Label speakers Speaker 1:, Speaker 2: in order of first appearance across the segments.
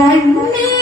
Speaker 1: Kanni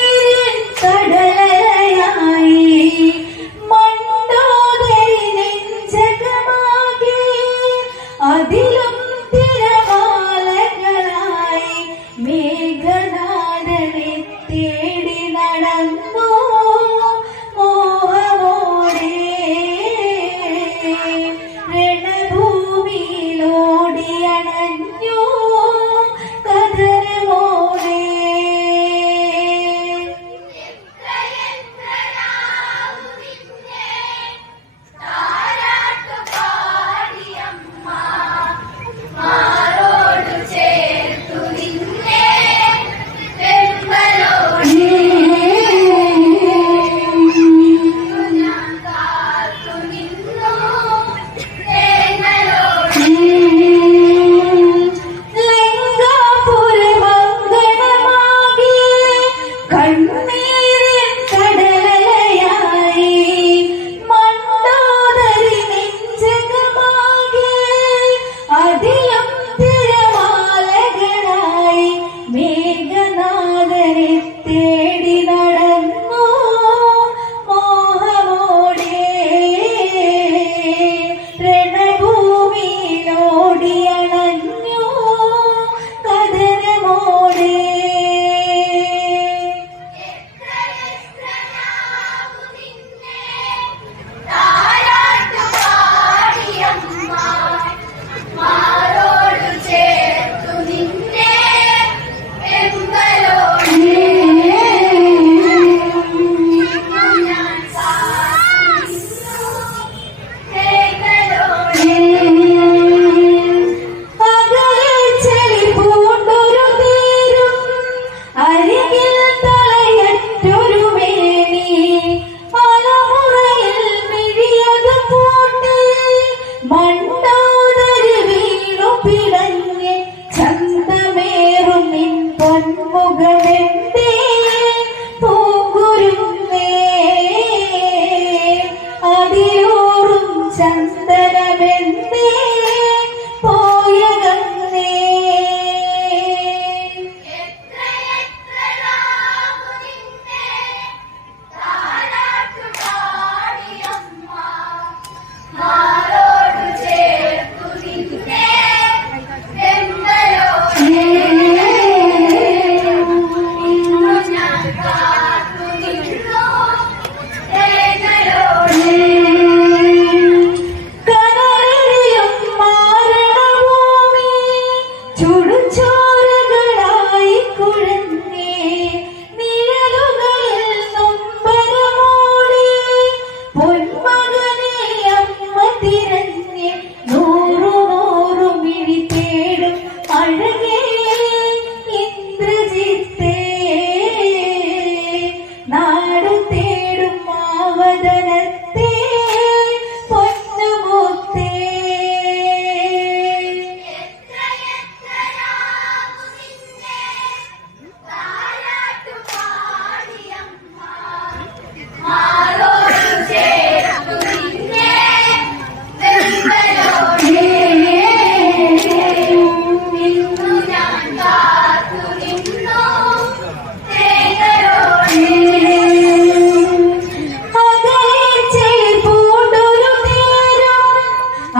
Speaker 1: Bye.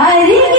Speaker 1: Arriba!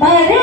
Speaker 1: Barra